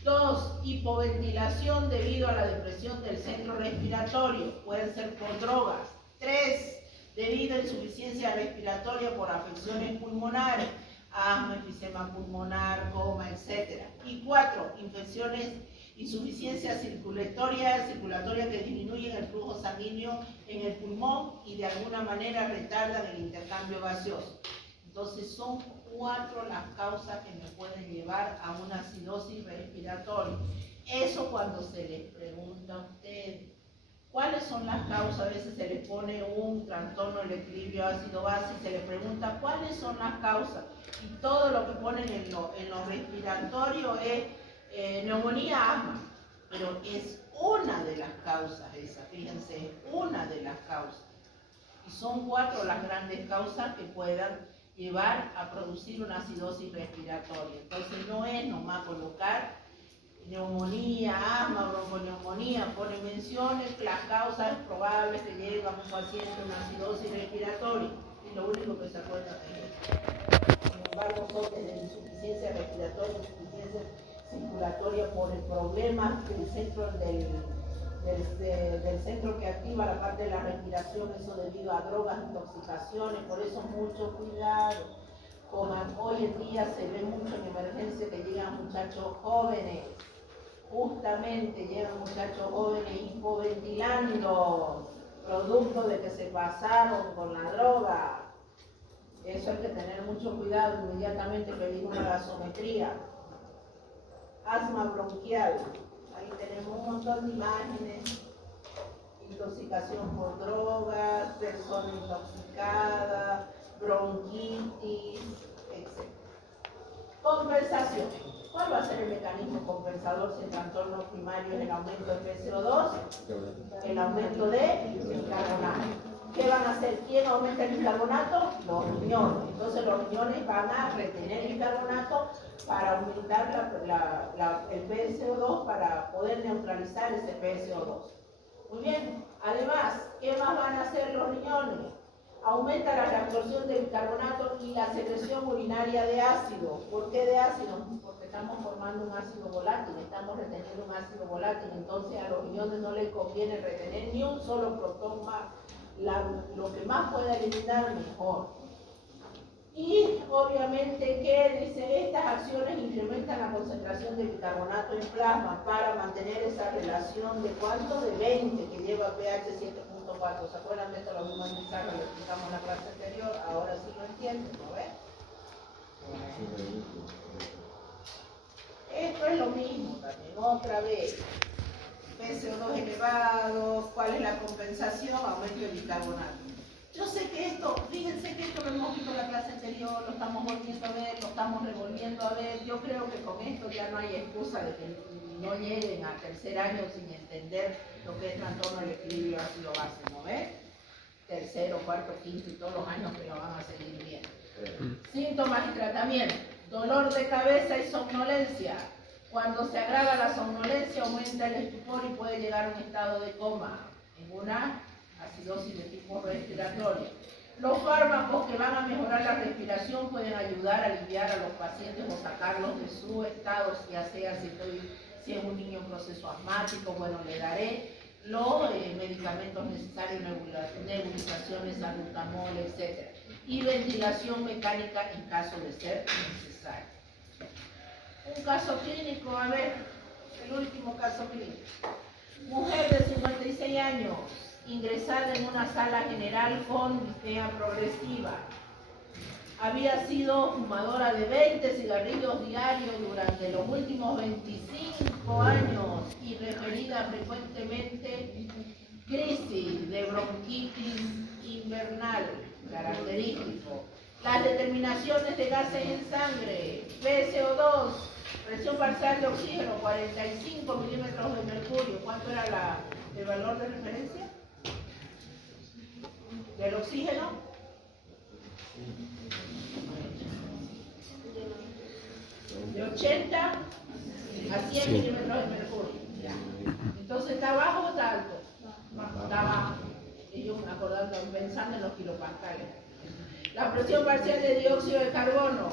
2. Hipoventilación debido a la depresión del centro respiratorio, pueden ser por drogas. 3. Debido a insuficiencia respiratoria por afecciones pulmonares, asma, enfisema pulmonar, coma, etc. Y 4. Infecciones, insuficiencia circulatoria que disminuyen el flujo sanguíneo en el pulmón y de alguna manera retardan el intercambio gaseoso. Entonces son 4 las causas que me pueden llevar a una acidosis respiratoria. Eso cuando se les pregunta a ustedes, ¿cuáles son las causas? A veces se les pone un trastorno del equilibrio ácido-base y se les pregunta ¿cuáles son las causas? Y todo lo que ponen en lo respiratorio es neumonía, asma, pero es una de las causas esa, fíjense, es una de las causas. Y son 4 las grandes causas que puedan llevar a producir una acidosis respiratoria. Entonces no es nomás colocar neumonía, asma, bronconeumonía, pone menciones las causas probables que llevan a un paciente a una acidosis respiratoria. Y lo único que se acuerda de eso. Sin embargo, son de insuficiencia respiratoria, insuficiencia circulatoria por el problema del centro del centro que activa la parte de la respiración, eso debido a drogas, intoxicaciones, por eso mucho cuidado. Como hoy en día se ve mucho en emergencia que llegan muchachos jóvenes, justamente llegan muchachos jóvenes hipoventilando, producto de que se pasaron con la droga. Eso hay que tener mucho cuidado inmediatamente pedimos la gasometría. Asma bronquial, ahí tenemos un montón de imágenes. Intoxicación por drogas, persona intoxicada, bronquitis, etc. Compensación. ¿Cuál va a ser el mecanismo compensador si el trastorno primario es el aumento de PCO2? El aumento de bicarbonato. ¿Qué van a hacer? ¿Quién aumenta el bicarbonato? Los riñones. Entonces los riñones van a retener el bicarbonato para aumentar el PCO2 para poder neutralizar ese PCO2. Muy bien. Además, ¿qué más van a hacer los riñones? Aumenta la reabsorción de bicarbonato y la secreción urinaria de ácido. ¿Por qué de ácido? Porque estamos formando un ácido volátil, estamos reteniendo un ácido volátil, entonces a los riñones no les conviene retener ni un solo protón más. Lo que más pueda eliminar, mejor. Y obviamente que dice, estas acciones incrementan la concentración de bicarbonato en plasma para mantener esa relación de cuánto, de 20 que lleva pH 7.4. ¿Se acuerdan de esto? Lo mismo en Pizarro, lo explicamos en la clase anterior, ahora sí lo entienden, ¿no ves? Esto es lo mismo también, otra vez. PCO2 elevado, ¿cuál es la compensación? Aumento de bicarbonato. Yo sé que esto, fíjense que esto lo hemos visto en la clase anterior, lo estamos volviendo a ver, lo estamos revolviendo a ver. Yo creo que con esto ya no hay excusa de que no lleguen a tercer año sin entender lo que es trastorno del equilibrio ácido-base, ¿no ves? Tercero, cuarto, quinto y todos los años que lo van a seguir viendo. Síntomas y tratamiento. Dolor de cabeza y somnolencia. Cuando se agrava la somnolencia aumenta el estupor y puede llegar a un estado de coma en una acidosis de tipo respiratorio. Los fármacos que van a mejorar la respiración pueden ayudar a aliviar a los pacientes o sacarlos de su estado, ya sea si es un niño en proceso asmático, bueno, le daré los medicamentos necesarios, nebulizaciones, salbutamol, etc. Y ventilación mecánica en caso de ser necesario. Un caso clínico, a ver, el último caso clínico. Mujer de 56 años, ingresada en una sala general con disnea progresiva. Había sido fumadora de 20 cigarrillos diarios durante los últimos 25 años y referida frecuentemente crisis de bronquitis invernal, característico. Las determinaciones de gases en sangre, PCO2, presión parcial de oxígeno, 45 milímetros de mercurio. ¿Cuánto era el valor de referencia del oxígeno? De 80 a 100 milímetros de mercurio. Ya. Entonces, ¿está bajo o está alto? Está bajo. Y yo me acordando, pensando en los kilopascales. La presión parcial de dióxido de carbono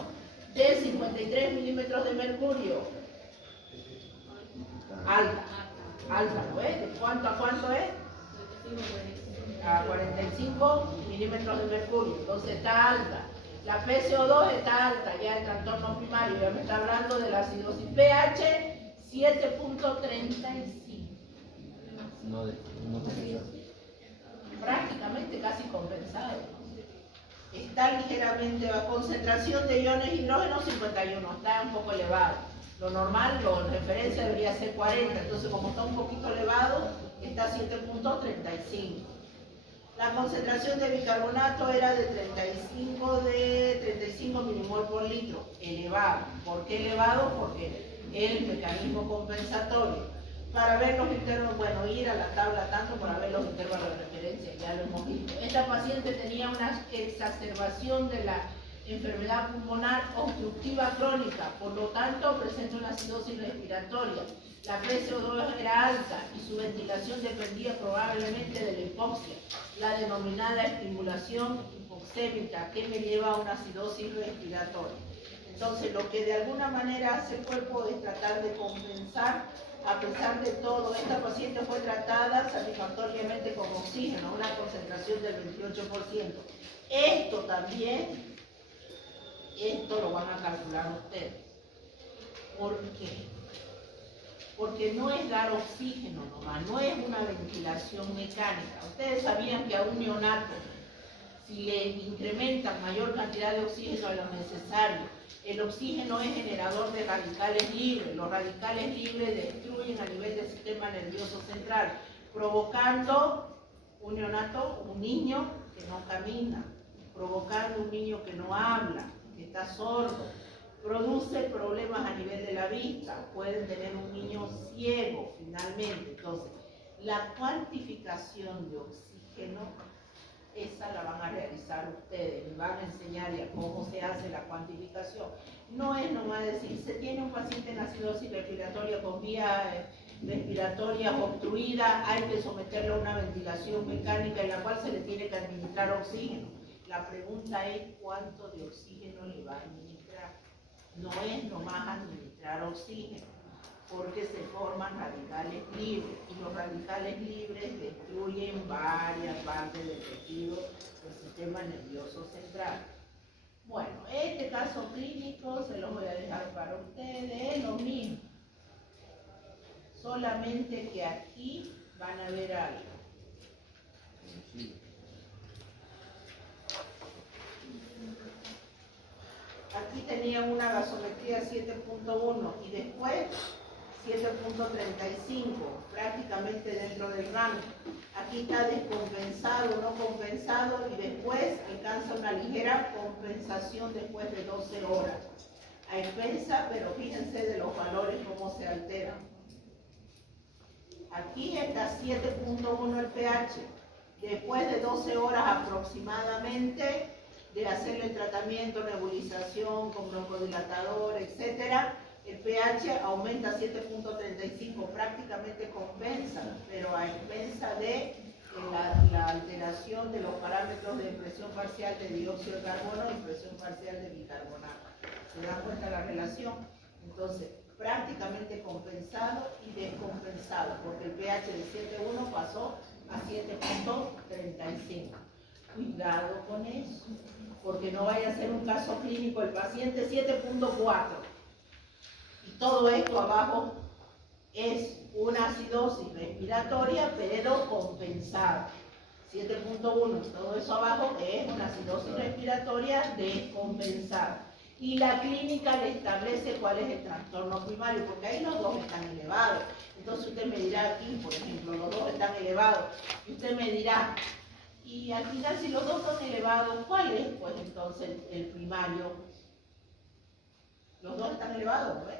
de 53 milímetros de mercurio. Alta, alta, ¿no es? ¿De cuánto a cuánto es? A 45 milímetros de mercurio, entonces está alta. La PCO2 está alta, ya el trastorno primario, ya me está hablando de la acidosis. pH 7.35. No Prácticamente casi compensado. Está ligeramente baja. Concentración de iones hidrógeno 51, está un poco elevado. Lo normal, la referencia debería ser 40, entonces como está un poquito elevado, está a 7.35. La concentración de bicarbonato era de 35 milimol por litro, elevado. ¿Por qué elevado? Porque el mecanismo compensatorio. Para ver los intervalos, bueno, ir a la tabla tanto para ver los intervalos de referencia, ya lo hemos visto. Esta paciente tenía una exacerbación de la enfermedad pulmonar obstructiva crónica, por lo tanto presenta una acidosis respiratoria. La PCO2 era alta y su ventilación dependía probablemente de la hipoxia, la denominada estimulación hipoxémica, que me lleva a una acidosis respiratoria. Entonces, lo que de alguna manera hace el cuerpo es tratar de compensar. A pesar de todo, esta paciente fue tratada satisfactoriamente con oxígeno, una concentración del 28%. Esto también, esto lo van a calcular ustedes. ¿Por qué? porque no es dar oxígeno nomás, no es una ventilación mecánica. Ustedes sabían que a un neonato, si le incrementan mayor cantidad de oxígeno a lo necesario, el oxígeno es generador de radicales libres. Los radicales libres destruyen a nivel del sistema nervioso central, provocando un neonato, un niño que no camina, provocando un niño que no habla, que está sordo, produce problemas a nivel de la vista, pueden tener un niño ciego finalmente. Entonces, la cuantificación de oxígeno, esa la van a realizar ustedes, les van a enseñar ya cómo se hace la cuantificación. No es nomás decir, se tiene un paciente en acidosis respiratoria con vías respiratorias obstruidas, hay que someterlo a una ventilación mecánica en la cual se le tiene que administrar oxígeno. La pregunta es cuánto de oxígeno le va a administrar. No es nomás administrar oxígeno, porque se forman radicales libres y los radicales libres destruyen varias partes del tejido del sistema nervioso central. Bueno, este caso clínico se lo voy a dejar para ustedes, es lo mismo, solamente que aquí van a ver algo. Aquí tenían una gasometría 7.1 y después 7.35, prácticamente dentro del rango. Aquí está descompensado, no compensado, y después alcanza una ligera compensación después de 12 horas. A expensa, pero fíjense de los valores cómo se alteran. Aquí está 7.1 el pH. Después de 12 horas aproximadamente de hacerle el tratamiento, nebulización con broncodilatador, etcétera, el pH aumenta a 7.35, prácticamente compensa, pero a expensa de la alteración de los parámetros de presión parcial de dióxido de carbono y presión parcial de bicarbonato. ¿Se dan cuenta la relación? Entonces, prácticamente compensado y descompensado, porque el pH de 7.1 pasó a 7.35. Cuidado con eso, porque no vaya a ser un caso clínico el paciente 7.4 y todo esto abajo es una acidosis respiratoria pero compensada. 7.1, todo eso abajo es una acidosis respiratoria descompensada. Y la clínica le establece cuál es el trastorno primario, porque ahí los dos están elevados. Entonces usted me dirá aquí, por ejemplo, los dos están elevados, y usted me dirá, y al final si los dos son elevados, ¿cuál es pues entonces el primario? Los dos están elevados, ¿ves?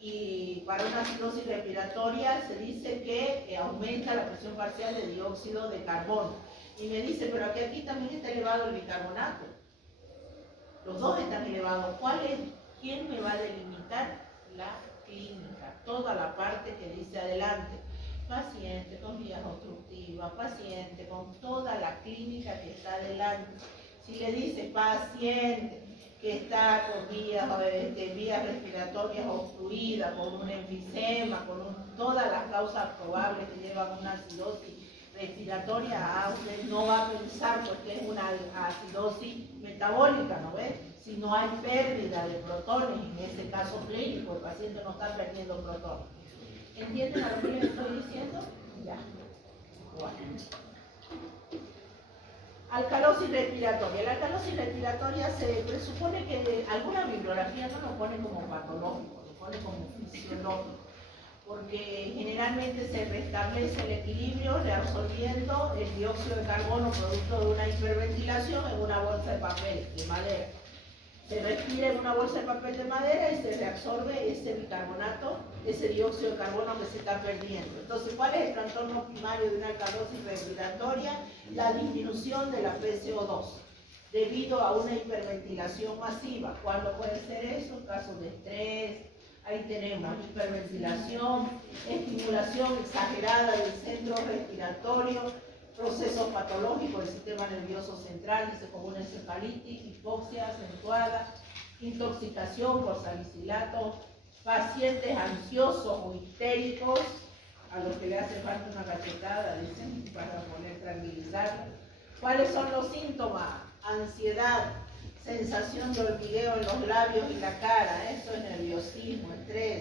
Y para una acidosis respiratoria se dice que aumenta la presión parcial de dióxido de carbono. Y me dice, pero aquí también está elevado el bicarbonato. Los dos están elevados. ¿Cuál es? ¿Quién me va a delimitar? La clínica. Toda la parte que dice adelante. Paciente con vías obstructivas, paciente con toda la clínica que está adelante. Si le dice paciente que está con vías respiratorias obstruidas, con un enfisema, todas las causas probables que llevan a una acidosis respiratoria, usted no va a pensar porque es una acidosis metabólica, ¿no ves? Si no hay pérdida de protones, en ese caso clínico, el paciente no está perdiendo protones. ¿Entienden a lo que les estoy diciendo? Ya. Bueno. Alcalosis respiratoria. La alcalosis respiratoria se presupone que alguna bibliografía no lo pone como patológico, lo pone como fisiológico, porque generalmente se restablece el equilibrio reabsorbiendo el dióxido de carbono producto de una hiperventilación en una bolsa de papel de madera. Se respira en una bolsa de papel de madera y se reabsorbe ese bicarbonato, ese dióxido de carbono que se está perdiendo. Entonces, ¿cuál es el trastorno primario de una alcalosis respiratoria? La disminución de la PCO2 debido a una hiperventilación masiva. ¿Cuándo puede ser eso? Casos de estrés. Ahí tenemos hiperventilación, estimulación exagerada del centro respiratorio, procesos patológicos del sistema nervioso central, dice como una encefalitis, hipoxia acentuada, intoxicación por salicilato, pacientes ansiosos o histéricos, a los que le hace falta una cachetada, dicen, para poder tranquilizarlos. ¿Cuáles son los síntomas? Ansiedad, sensación de hormigueo en los labios y la cara, eso es nerviosismo, estrés,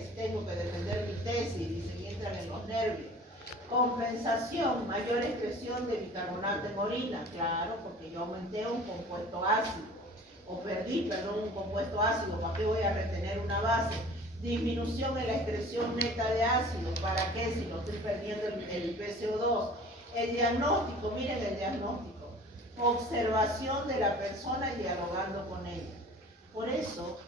Compensación, mayor excreción de bicarbonato en orina, claro, porque yo aumenté un compuesto ácido, o perdí, perdón, un compuesto ácido, ¿para qué voy a retener una base? Disminución en la excreción neta de ácido, ¿para qué? Si no estoy perdiendo el PCO2. El diagnóstico, miren el diagnóstico, observación de la persona y dialogando con ella. Por eso,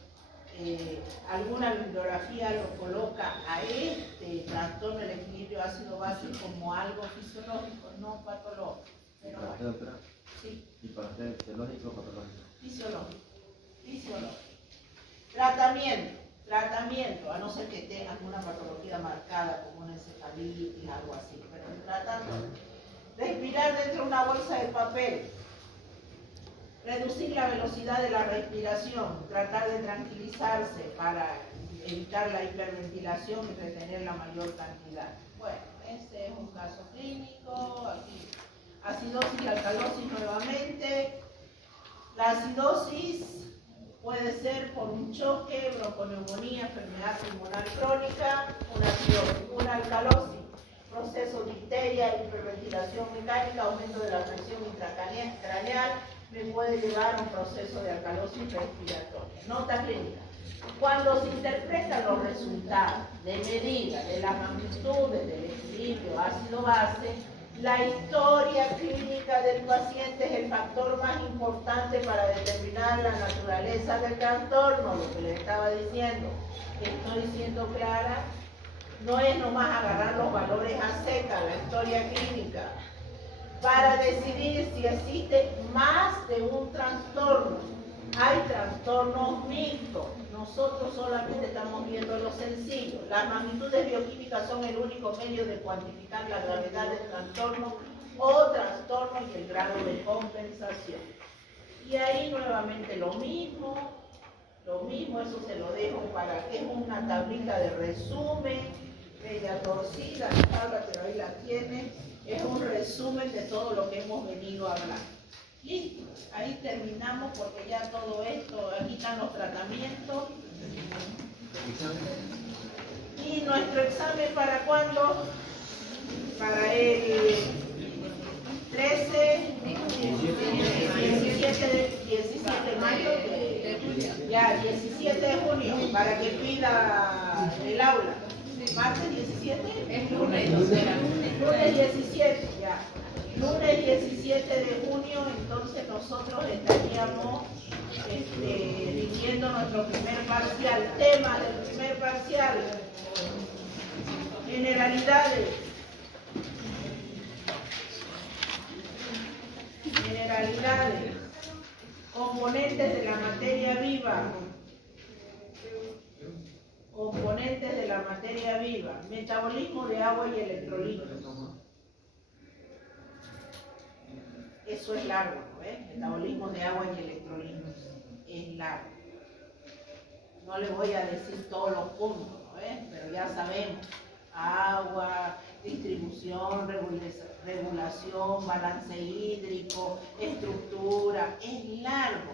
alguna bibliografía lo coloca a este trastorno del equilibrio ácido-base como algo fisiológico, no patológico. Pero ¿Para usted, doctora? sí. ¿Y para usted fisiológico o patológico? Fisiológico. Tratamiento, a no ser que tenga alguna patología marcada como una encefalitis, algo así, pero tratando. Respirar dentro de una bolsa de papel. Reducir la velocidad de la respiración, tratar de tranquilizarse para evitar la hiperventilación y retener la mayor cantidad. Bueno, este es un caso clínico, aquí. Acidosis y alcalosis nuevamente. La acidosis puede ser por un choque, bronconeumonía, enfermedad pulmonar crónica, una acidosis. Una alcalosis, proceso de histeria, hiperventilación mecánica, aumento de la presión intracraneal, me puede llevar a un proceso de alcalosis respiratoria. Nota clínica. Cuando se interpretan los resultados de medida de las magnitudes del equilibrio ácido-base, la historia clínica del paciente es el factor más importante para determinar la naturaleza del trastorno, lo que les estaba diciendo. Estoy siendo clara, no es nomás agarrar los valores a seca, la historia clínica, para decidir si existe más de un trastorno. Hay trastornos mixtos. Nosotros solamente estamos viendo lo sencillo. Las magnitudes bioquímicas son el único medio de cuantificar la gravedad del trastorno o trastorno y el grado de compensación. Y ahí nuevamente lo mismo, eso se lo dejo para que es una tablita de resumen, media torcida, la tabla, pero ahí la tienen. Es un resumen de todo lo que hemos venido hablando. Listo, ahí terminamos porque ya todo esto, aquí están los tratamientos. ¿Y nuestro examen para cuándo? Para el 13, 17 de mayo, ya 17 de junio, para que pida el aula. ¿Martes 17? Es lunes. Lunes 17, ya. Lunes 17 de junio, entonces nosotros estaríamos rindiendo nuestro primer parcial. Tema del primer parcial: generalidades. Componentes de la materia viva. Componentes de la materia viva. Metabolismo de agua y electrolitos. Eso es largo, ¿eh? Metabolismo de agua y electrolitos. Es largo. No le voy a decir todos los puntos, ¿eh? Pero ya sabemos. Agua, distribución, regulación, balance hídrico, estructura. Es largo.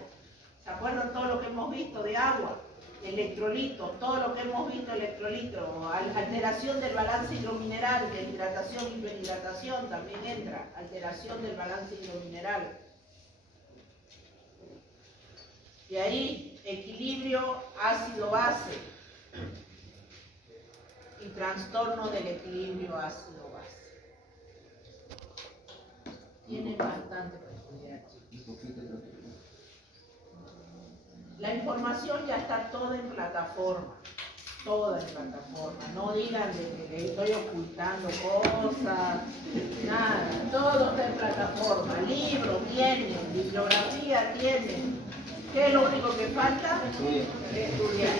¿Se acuerdan todo lo que hemos visto de agua? Electrolitos, todo lo que hemos visto, electrolitos, alteración del balance hidromineral, deshidratación, hiperhidratación también entra, alteración del balance hidromineral. Y ahí, equilibrio ácido-base y trastorno del equilibrio ácido-base. Tienen bastante para estudiar, chicos. La información ya está toda en plataforma, no digan que le estoy ocultando cosas, nada, todo está en plataforma. Libros tienen, bibliografía tienen. ¿Qué es lo único que falta? Estudiar.